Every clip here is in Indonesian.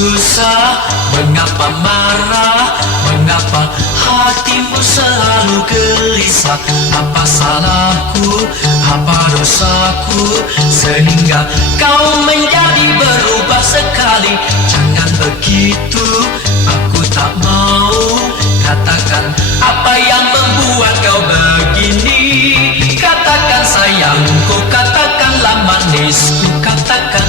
susah, mengapa marah, mengapa hatimu selalu gelisah? Apa salahku, apa dosaku, sehingga kau menjadi berubah sekali? Jangan begitu, aku tak mau. Katakan apa yang membuat kau begini. Katakan sayangku, katakanlah manisku, katakan.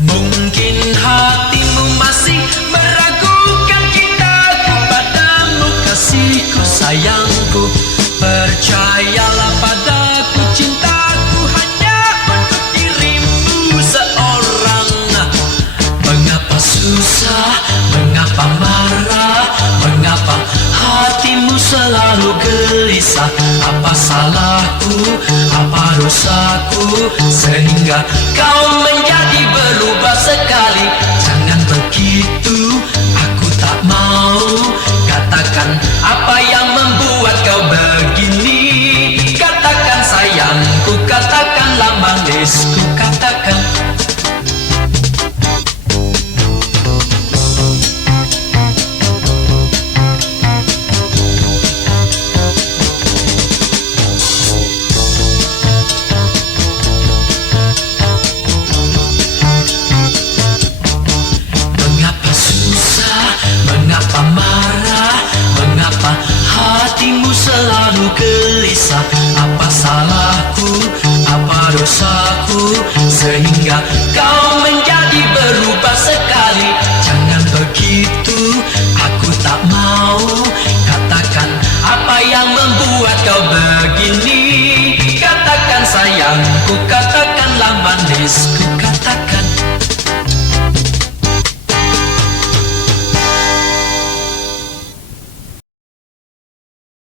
Mungkin hatimu masih meragukan cintaku padamu, kasihku, sayangku. Percayalah padaku, cintaku hanya untuk dirimu seorang. Mengapa susah, mengapa marah, mengapa hatimu selalu gelisah? Apa salahku, apa dosaku, sehingga kau menjadi berubah sekali? Jangan begitu, aku tak mau. Katakan apa yang membuat kau begini. Katakan sayangku, katakanlah manisku, katakan. Mengapa marah, mengapa hatimu selalu gelisah? Apa salahku, apa dosaku, sehingga kau menjadi berubah sekali? Jangan begitu, aku tak mau. Katakan apa yang membuat kau begini. Katakan sayangku, katakan.